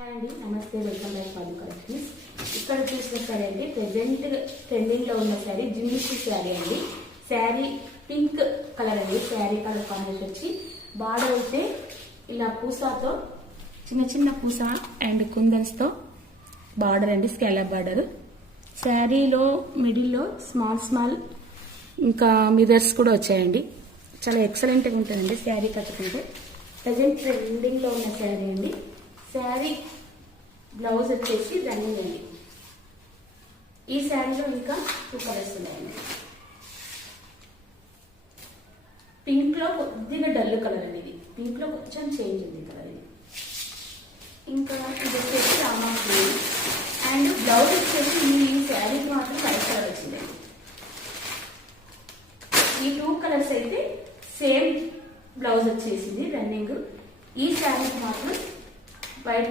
Hi అండి, నమస్తే, welcome back పాదు కలెక్షన్స్. ఇక్కడ చూసిన శారీ అండి ప్రెసెంట్ ట్రెండింగ్ లో ఉన్న శారీ జిమ్మిషి శారీ అండి. శారీ పింక్ కలర్ అండి. శారీ కలర్ కాంబినేషన్ వచ్చి బార్డర్ అయితే ఇలా పూసాతో చిన్న చిన్న పూస అండ్ కుందన్స్ తో బార్డర్ అండి, స్కాలప్ బార్డర్. శారీలో మిడిల్లో స్మాల్ ఇంకా మిర్రర్స్ కూడా వచ్చాయండి. చాలా ఎక్సలెంట్ గా ఉంటుందండి శారీ కట్టుకుంటే. ప్రెసెంట్ ట్రెండింగ్ లో ఉన్న శారీ అండి. శారీ బ్లౌజ్ వచ్చేసి రన్నింగ్ అండి. ఈ శారీలో ఇంకా 2 కలర్స్ ఉన్నాయండి. పింక్ లో కొద్దిగా డల్ కలర్ అండి. ఇది పింక్ లో కొంచెం చేంజ్ ఉంది కలర్. ఇది ఇంకా ఇది వచ్చేసి రామా గ్రీన్ అండ్ బ్లౌజ్ వచ్చేసి ఈ శారీకి మాత్రం వైట్ కలర్ వచ్చిందండి. ఈ 2 కలర్స్ అయితే సేమ్ బ్లౌజ్ వచ్చేసింది రన్నింగ్. ఈ శారీకి మాత్రం వైట్